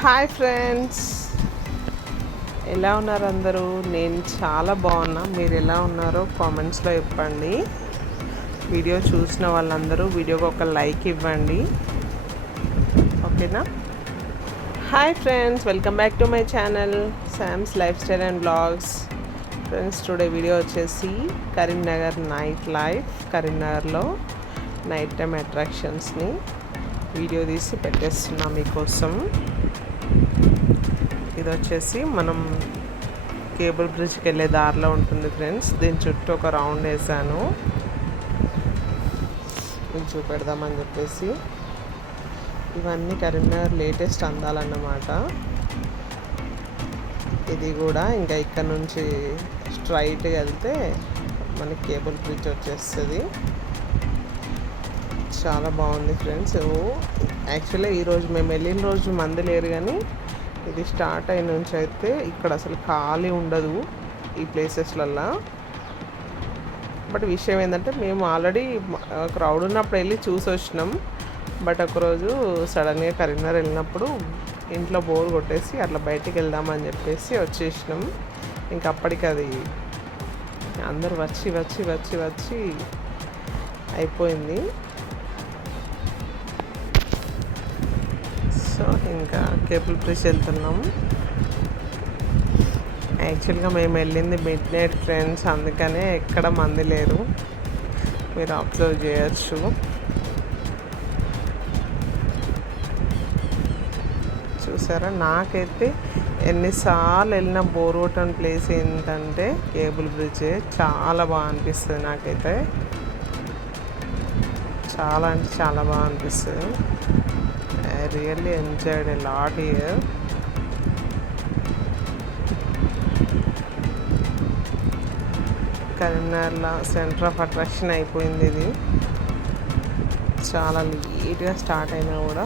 Hi friends ఎలా ఉన్నారు అందరూ? నేను చాలా బాగున్నా. మీరు ఎలా ఉన్నారో కామెంట్స్లో చెప్పండి. వీడియో చూసిన వాళ్ళందరూ వీడియోకి ఒక లైక్ ఇవ్వండి. ఓకేనా? Hi friends welcome back to my channel Sam's life style and blogs friends today video వచ్చేసి కరీంనగర్ నైట్ లైఫ్ కరీంనగర్లో నైట్ టైం అట్రాక్షన్స్ని వీడియో తీసి పెట్టేస్తున్నా మీకోసం. ఇది వచ్చేసి మనం కేబుల్ బ్రిడ్జ్కి వెళ్ళే దారిలో ఉంటుంది ఫ్రెండ్స్. దీని చుట్టూ ఒక రౌండ్ వేసాను. మీకు చూపెడదామని చెప్పేసి. ఇవన్నీ కరీంనగర్ లేటెస్ట్ అందాలన్నమాట. ఇది కూడా ఇంకా ఇక్కడ నుంచి స్ట్రైట్గా వెళ్తే మనకి కేబుల్ బ్రిడ్జ్ వచ్చేస్తుంది. చాలా బాగుంది ఫ్రెండ్స్. యాక్చువల్లీ ఈరోజు మేము వెళ్ళిన రోజు మంది లేరు కానీ ఇది స్టార్ట్ అయిన నుంచి అయితే ఇక్కడ అసలు ఖాళీ ఉండదు ఈ ప్లేసెస్లల్లో. బట్ విషయం ఏంటంటే మేము ఆల్రెడీ క్రౌడ్ ఉన్నప్పుడు వెళ్ళి చూసి వచ్చినాం బట్ ఒకరోజు సడన్గా కరీంనగర్ వెళ్ళినప్పుడు ఇంట్లో బోర్ కొట్టేసి అట్లా బయటికి వెళ్దామని చెప్పేసి వచ్చేసినాం. ఇంకా అప్పటికి అది అందరు వచ్చి వచ్చి వచ్చి వచ్చి అయిపోయింది. సో ఇంకా కేబుల్ బ్రిడ్జ్ వెళ్తున్నాం. యాక్చువల్గా మేము వెళ్ళింది మిడ్ నైట్ ఫ్రెండ్స్ అందుకనే ఎక్కడ మంది లేరు. మీరు అబ్జర్వ్ చేయొచ్చు. చూసారా? నాకైతే ఎన్నిసార్లు వెళ్ళిన బోర్ కొట్టని ప్లేస్ ఏంటంటే కేబుల్ బ్రిడ్జ్. చాలా బాగా అనిపిస్తుంది నాకైతే. చాలా అంటే చాలా బాగా అనిపిస్తుంది. Really enjoyed a lot here కరీంనగర్లో సెంటర్ ఆఫ్ అట్రాక్షన్ అయిపోయింది ఇది. చాలా లేట్గా స్టార్ట్ అయినా కూడా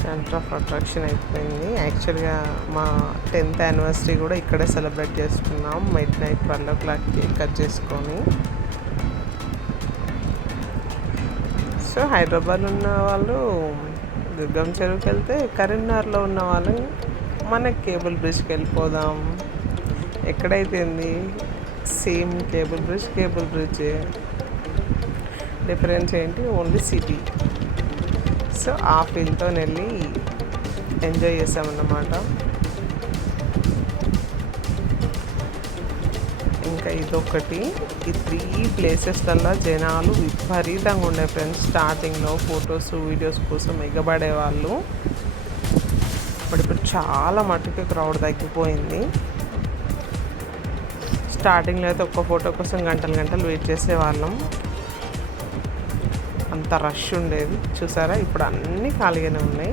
సెంటర్ ఆఫ్ అట్రాక్షన్ అయిపోయింది. యాక్చువల్గా మా టెన్త్ యానివర్సరీ కూడా ఇక్కడే సెలబ్రేట్ చేసుకున్నాం. మిడ్ నైట్ ట్వెల్వ్ ఓ క్లాక్కి కట్ చేసుకొని. సో హైదరాబాద్ ఉన్న వాళ్ళు దుర్గం చెరువుకి వెళ్తే కరీంనగర్లో ఉన్న వాళ్ళు మనకి కేబుల్ బ్రిడ్జ్కి వెళ్ళిపోదాం. ఎక్కడైతే same cable bridge cable bridge. Difference ఏంటి? ఓన్లీ సిటీ సో ఆ ఫీల్తో వెళ్ళి ఎంజాయ్ చేసామన్నమాట. ఇంకా ఇదొకటి. ఈ త్రీ ప్లేసెస్లలో జనాలు విపరీతంగా ఉండే ఫ్రెండ్స్ స్టార్టింగ్లో ఫొటోస్ వీడియోస్ కోసం ఎగబడే వాళ్ళు ఇప్పుడు ఇప్పుడు చాలా మట్టుకు క్రౌడ్ తగ్గిపోయింది. స్టార్టింగ్లో అయితే ఒక్క ఫోటో కోసం గంటలు గంటలు వెయిట్ చేసేవాళ్ళం. అంత రష్ ఉండేది. చూసారా? ఇప్పుడు అన్నీ ఖాళీగానే ఉన్నాయి.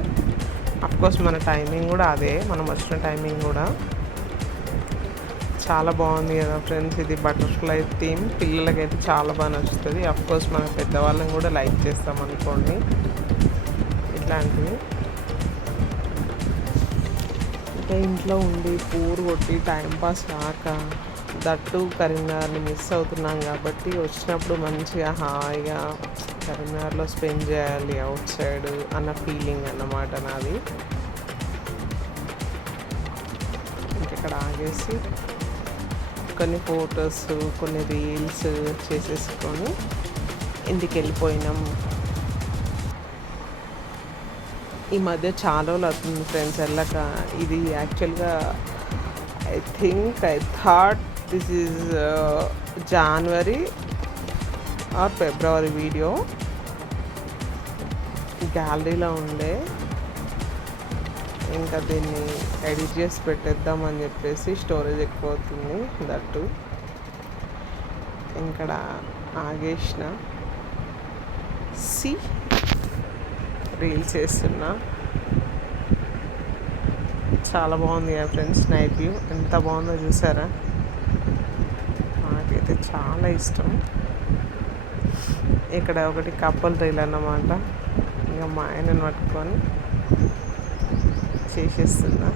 అఫ్కోర్స్ మన టైమింగ్ కూడా అదే. మనం వచ్చిన టైమింగ్ కూడా. చాలా బాగుంది కదా ఫ్రెండ్స్. ఇది బటర్ఫ్లై థీమ్. పిల్లలకైతే చాలా బాగా నచ్చుతుంది. కోర్స్ మన పెద్దవాళ్ళని కూడా లైక్ చేస్తాం అనుకోండి. ఇట్లాంటివి. ఇంకా ఇంట్లో ఉండి పూర్ కొట్టి టైంపాస్ కాక దట్టు కరీంనగర్ని మిస్ అవుతున్నాం కాబట్టి వచ్చినప్పుడు మంచిగా హాయిగా కరీంనగర్లో స్పెండ్ చేయాలి అవుట్ సైడ్ అన్న ఫీలింగ్ అన్నమాట నాది. ఇంకెక్కడ ఆగేసి కొన్ని ఫొటోస్ కొన్ని రీల్స్ చేసేసుకొని ఇంటికి వెళ్ళిపోయినాం ఈ మధ్య చాలా రోజులు అవుతుంది ఫ్రెండ్స్ వెళ్ళక. ఇది యాక్చువల్గా I think I thought this is January or February video. గ్యాలరీలో ఉండే ఇంకా దీన్ని ఎడిట్ చేసి పెట్టేద్దామని చెప్పేసి స్టోరేజ్ ఎక్కువ అవుతుంది దట్టు ఇక్కడ ఆగేసిన. సి రీల్స్ చేస్తున్నా. చాలా బాగుంది కదా ఫ్రెండ్స్ నైట్ వ్యూ ఎంత బాగుందో చూసారా? నాకైతే చాలా ఇష్టం. ఇక్కడ ఒకటి కప్పల్ రీల్ అన్నమాట. ఇంకా మా ఆయనను పట్టుకొని చేసేస్తున్నా.